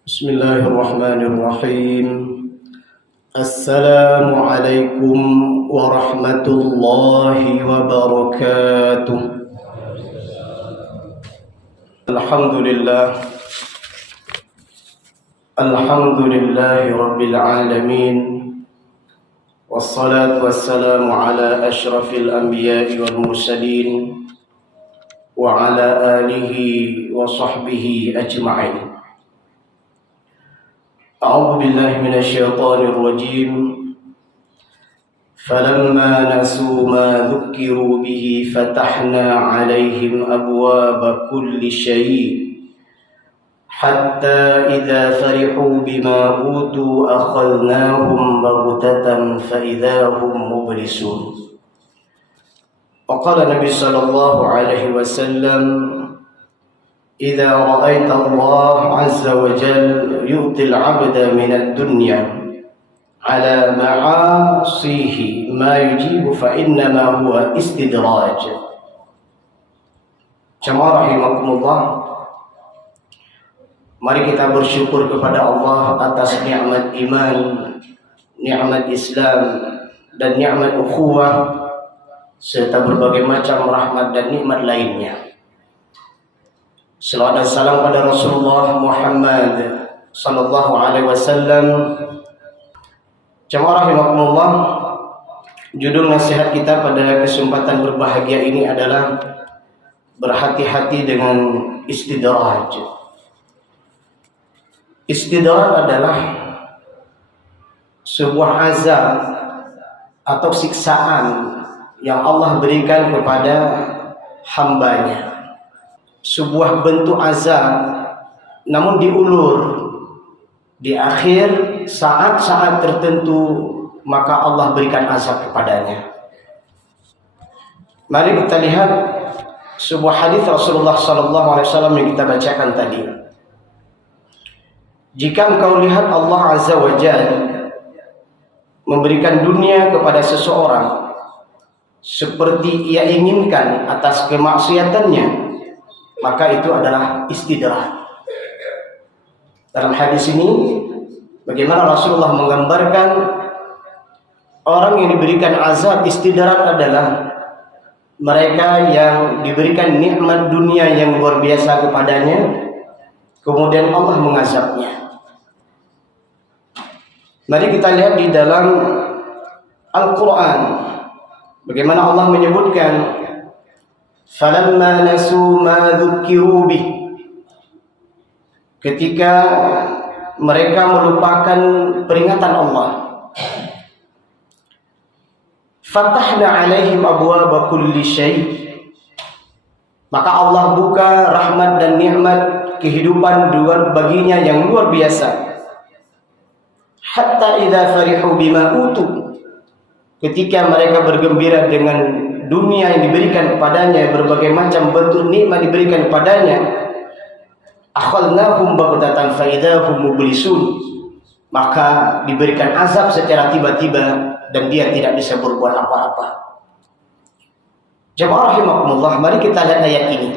بسم الله الرحمن الرحيم. السلام عليكم ورحمة الله وبركاته. الحمد لله رب العالمين، والصلاة والسلام على أشرف الأنبياء والمرسلين وعلى آله وصحبه أجمعين. أعوذ بالله من الشيطان الرجيم. فلما نسوا ما ذكروا به فتحنا عليهم أبواب كل شيء حتى إذا فرحوا بما أوتوا أخذناهم بغتة فإذا هم مبلسون. وقال النبي صلى الله عليه وسلم: إذا رأيت الله عز وجل يؤتي العبد من الدنيا على معاصيه ما يجيب فإنما هو استدراج. Jamaah rahimakumullah, mari kita bersyukur kepada Allah atas nikmat iman, nikmat Islam, dan nikmat ukhuwah, serta berbagai macam rahmat dan nikmat lainnya. Salawat dan salam pada Rasulullah Muhammad sallallahu alaihi wasallam. Jamaah rahimakumullah, judul nasihat kita pada kesempatan berbahagia ini adalah berhati-hati dengan istidraj. Istidraj adalah sebuah azab atau siksaan yang Allah berikan kepada hambanya. Sebuah bentuk azab namun diulur di akhir saat-saat tertentu, maka Allah berikan azab kepadanya. Mari kita lihat sebuah hadis Rasulullah SAW yang kita bacakan tadi. Jika engkau lihat Allah Azza wa Jalla memberikan dunia kepada seseorang seperti ia inginkan atas kemaksiatannya, maka itu adalah istidraj. Dalam hadis ini, bagaimana Rasulullah menggambarkan orang yang diberikan azab istidraj adalah mereka yang diberikan nikmat dunia yang luar biasa kepadanya, kemudian Allah mengazabnya. Mari kita lihat di dalam Al-Quran bagaimana Allah menyebutkan falamma nasu ma dzukiru bih, ketika mereka melupakan peringatan Allah, fatahna alaihim abwaaba kulli syai', maka Allah buka rahmat dan nikmat kehidupan baginya yang luar biasa. Hatta idza farihu bima utu, ketika mereka bergembira dengan dunia yang diberikan kepadanya, berbagai macam bentuk nikmat diberikan kepadanya, akhadnahum baghtatan fa idzahum mublisun, maka diberikan azab secara tiba-tiba dan dia tidak bisa berbuat apa-apa. Jamaah rahimakumullah, mari kita lihat ayat ini.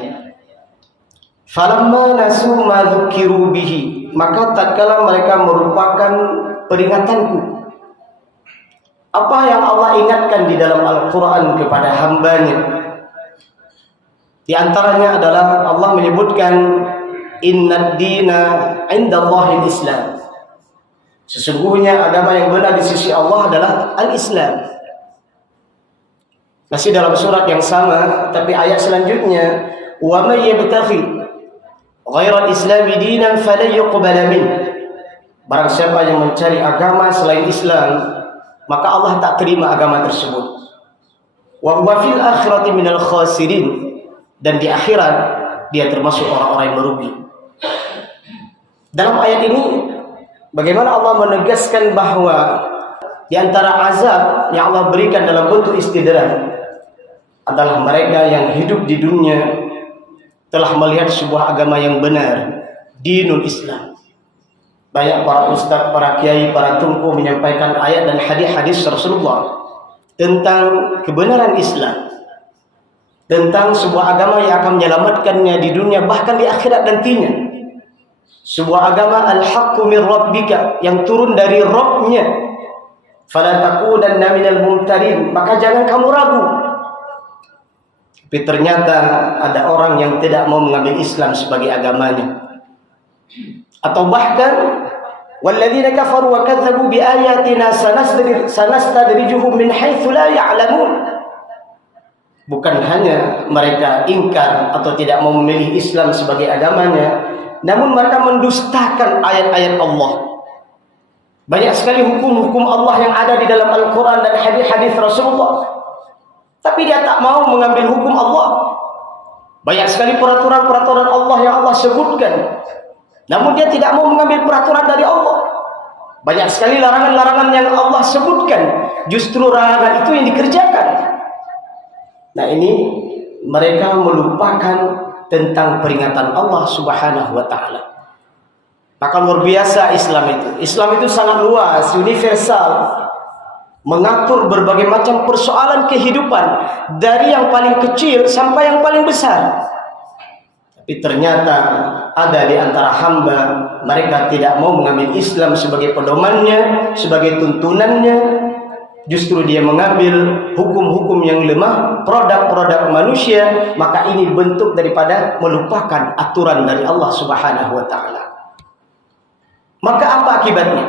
Falamma nasu ma dzukiru bihi, maka tatkala mereka merupakan peringatanku. Apa yang Allah ingatkan di dalam Al-Quran kepada hambanya? Di antaranya adalah Allah menyebutkan innad dina indallahil Islam. Sesungguhnya agama yang benar di sisi Allah adalah Al-Islam. Masih dalam surat yang sama, tapi ayat selanjutnya, wa may yabtaghi ghairal islami dinan falan yuqbala min. Barang siapa yang mencari agama selain Islam, maka Allah tak terima agama tersebut. Wa huwa fil akhirati minal khasirin, dan di akhirat dia termasuk orang-orang yang merugi. Dalam ayat ini bagaimana Allah menegaskan bahwa di antara azab yang Allah berikan dalam bentuk istidraj adalah mereka yang hidup di dunia telah melihat sebuah agama yang benar, dinul Islam. Banyak para ustaz, para kiai, para tunku menyampaikan ayat dan hadis-hadis Rasulullah tentang kebenaran Islam, tentang sebuah agama yang akan menyelamatkannya di dunia bahkan di akhirat nantinya. sebuah agama al-haqqu min rabbika, yang turun dari Rabb-nya. Fala takunanna minal mumtarin, maka jangan kamu ragu. Tapi ternyata ada orang yang tidak mau mengambil Islam sebagai agamanya. Atau bahkan walladzina kafaru wa kadzabu biayatina sanastadrijuhum min haitsu la ya'lamun. Bukan hanya mereka ingkar atau tidak mau memilih Islam sebagai agamanya, namun mereka mendustakan ayat-ayat Allah. Banyak sekali hukum-hukum Allah yang ada di dalam Al-Quran dan hadis-hadis Rasulullah, tapi dia tak mau mengambil hukum Allah. Banyak sekali peraturan-peraturan Allah yang Allah sebutkan, namun dia tidak mau mengambil peraturan dari Allah. Banyak sekali larangan-larangan yang Allah sebutkan, justru larangan itu yang dikerjakan. Nah, ini mereka melupakan tentang peringatan Allah Subhanahu wa taala. Maka luar biasa Islam itu. Islam itu sangat luas, universal, mengatur berbagai macam persoalan kehidupan, dari yang paling kecil sampai yang paling besar. Tapi ternyata ada di antara hamba, mereka tidak mau mengambil Islam sebagai pedomannya, sebagai tuntunannya. Justru dia mengambil hukum-hukum yang lemah, produk-produk manusia. Maka ini bentuk daripada melupakan aturan dari Allah Subhanahu wa taala. Maka apa akibatnya?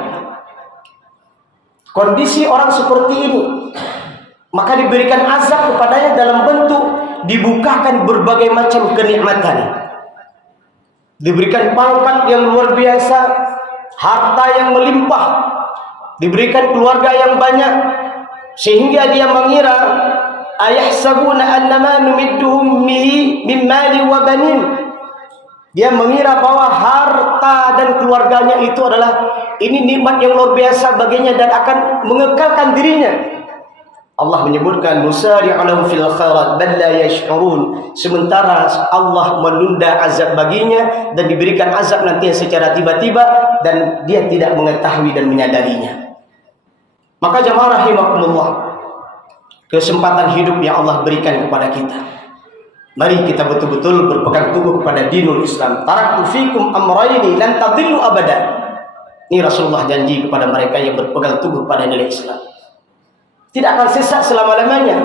Kondisi orang seperti ini, maka diberikan azab kepadanya dalam bentuk dibukakan berbagai macam kenikmatan. Diberikan pangkat yang luar biasa, harta yang melimpah, diberikan keluarga yang banyak, sehingga dia mengira ayahsabuna annama numidduhum bihi min mali wa banin. Dia mengira bahwa harta dan keluarganya itu adalah ini nikmat yang luar biasa baginya dan akan mengekalkan dirinya. Allah menyebutkan musari'u fil khairat bal la yash'urun. Sementara Allah menunda azab baginya dan diberikan azab nanti secara tiba-tiba dan dia tidak mengetahui dan menyadarinya. Maka jamaah rahimakumullah, kesempatan hidup yang Allah berikan kepada kita, mari kita betul-betul berpegang teguh kepada dinul Islam. Taraktu fikum amrayni lan tadillu abada. Ini Rasulullah janji kepada mereka yang berpegang teguh pada nilai Islam, tidak akan sesat selama-lamanya.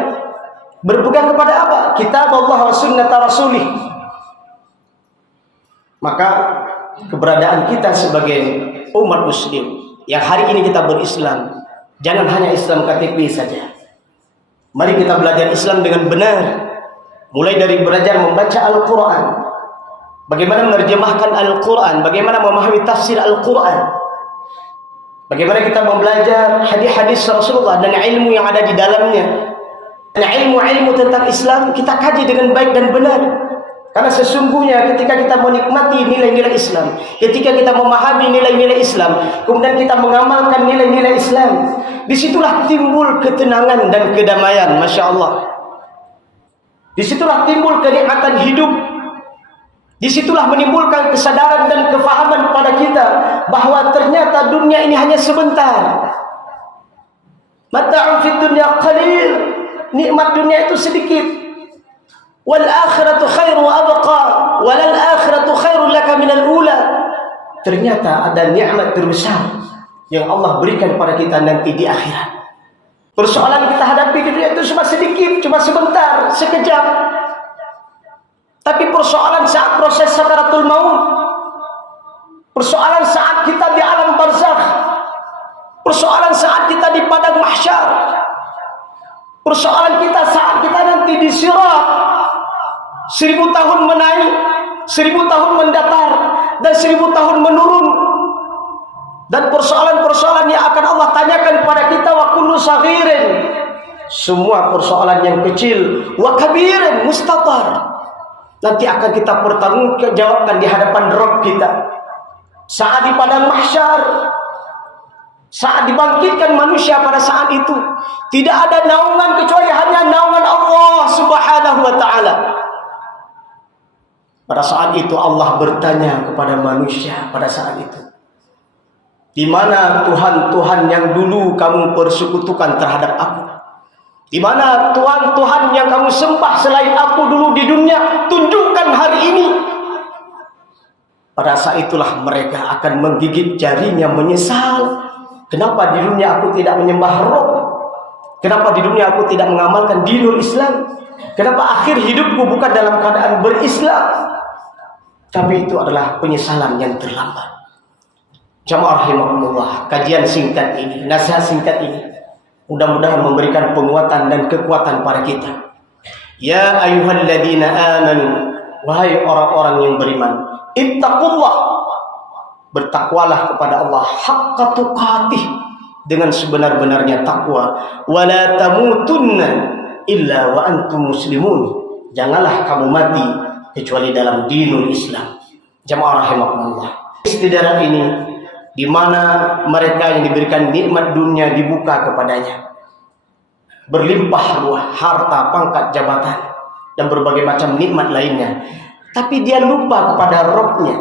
Berpegang kepada apa? Kitab Allah wa sunnah Rasulih. Maka keberadaan kita sebagai umat muslim yang hari ini kita berislam, jangan hanya Islam KTP saja. Mari kita belajar Islam dengan benar. Mulai dari belajar membaca Al-Quran, bagaimana menerjemahkan Al-Quran, bagaimana memahami tafsir Al-Quran, bagaimana kita belajar hadis-hadis Rasulullah dan ilmu yang ada di dalamnya. Dan ilmu-ilmu tentang Islam kita kaji dengan baik dan benar. Karena sesungguhnya ketika kita menikmati nilai-nilai Islam, ketika kita memahami nilai-nilai Islam, kemudian kita mengamalkan nilai-nilai Islam, disitulah timbul ketenangan dan kedamaian. Masya Allah. Disitulah timbul kenikmatan hidup. Disitulah menimbulkan kesadaran dan kefahaman pada kita bahwa ternyata dunia ini hanya sebentar. Mata'un fid dunya qalil. Nikmat dunia itu sedikit. Wal akhiratu khairu wa abqa, walal akhiratu khairul laka minal ula. Ternyata ada nikmat terbesar yang Allah berikan pada kita nanti di akhirat. Persoalan kita hadapi di dunia itu cuma sedikit, cuma sebentar, sekejap. Tapi persoalan saat proses sakaratul maut, persoalan saat kita di alam barzakh, persoalan saat kita di padang mahsyar, persoalan kita saat kita nanti di sirat. 1000 tahun menaik, 1000 tahun mendatar, dan 1000 tahun menurun. Dan persoalan-persoalan yang akan Allah tanyakan kepada kita, wa kullu saghirin, semua persoalan yang kecil, wa kabirin mustatar, nanti akan kita pertanggungjawabkan di hadapan Rabb kita. Saat di padang mahsyar, saat dibangkitkan manusia pada saat itu, tidak ada naungan kecuali hanya naungan Allah Subhanahu wa ta'ala. Pada saat itu Allah bertanya kepada manusia pada saat itu, di mana Tuhan-Tuhan yang dulu kamu persekutukan terhadap aku? Di mana Tuhan-Tuhan yang kamu sembah selain aku dulu di dunia? Tunjukkan hari ini. pada saat itulah mereka akan menggigit jarinya menyesal. Kenapa di dunia aku tidak menyembah Rob? Kenapa di dunia aku tidak mengamalkan dinul Islam? Kenapa akhir hidupku bukan dalam keadaan berislam? Tapi itu adalah penyesalan yang terlambat. Jamaah rahimakumullah, kajian singkat ini, nasihat singkat ini mudah-mudahan memberikan penguatan dan kekuatan pada kita. Ya ayyuhalladzina amanu, wahai orang-orang yang beriman, ittaqullah, bertakwalah kepada Allah haqqa tuqatih, dengan sebenar-benarnya takwa. Wala tamutunna illa wa antum muslimun, janganlah kamu mati kecuali dalam dinul Islam. Jamaah rahimakumullah, istidraj ini di mana mereka yang diberikan nikmat dunia dibuka kepadanya, berlimpah ruah harta, pangkat, jabatan, dan berbagai macam nikmat lainnya, tapi dia lupa kepada Rabb-nya.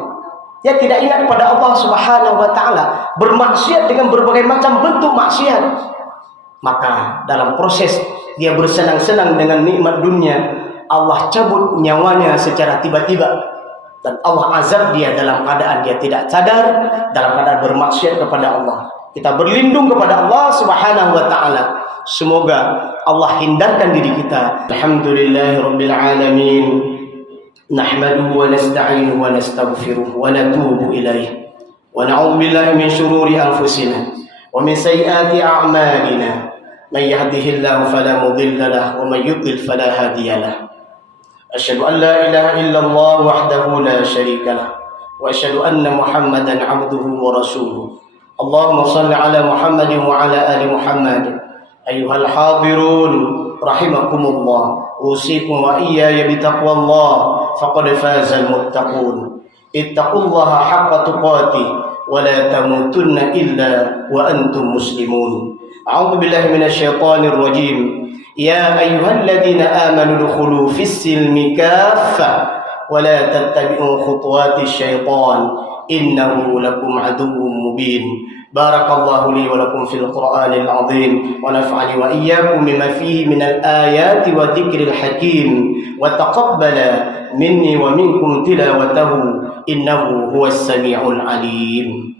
Dia tidak ingat kepada Allah Subhanahu wa taala, bermaksiat dengan berbagai macam bentuk maksiat. Maka dalam proses dia bersenang-senang dengan nikmat dunia, Allah cabut nyawanya secara tiba-tiba, dan Allah azab dia dalam keadaan dia tidak sadar, dalam keadaan bermaksiat kepada Allah. Kita berlindung kepada Allah Subhanahu wa taala. Semoga Allah hindarkan diri kita. Alhamdulillahirabbil alamin. Nahmaduhu wa nasta'inuhu wa nastaghfiruh wa natubu ilaih. Wa na'udzu billahi min shururi anfusina wa min sayyiati a'malina. Man yahdihillahu fala mudilla lahu wa man yudlil fala hadiya lahu. Asyhadu an la ilaha illallah wahdahu la syarika lahu wa asyhadu anna Muhammadan 'abduhu wa rasuluh. Allahumma shalli ala Muhammadin wa ala ali Muhammad. Ayyuhal hadirun rahimakumullah, usikum wa iyaya bitaqwallah, faqad fazal muttaqun. Ittaqullaha haqqa tuqatih wa la tamutunna illa wa antum muslimun. A'udzu billahi minasyaitonir rajim. Ya ayyuhalladzina amanu dukhulu fis-silmi kaffah wa la tattabi'u khutuwatis syaitan innahu lakum aduwwum mubin. Barakallahu li wa lakum fil Qur'anil azim wa nafa'ani wa iyyakum bima fihi minal ayati wa dzikril hakim wa taqabbala minni wa minkum tilawatahu innahu huwas samiul alim.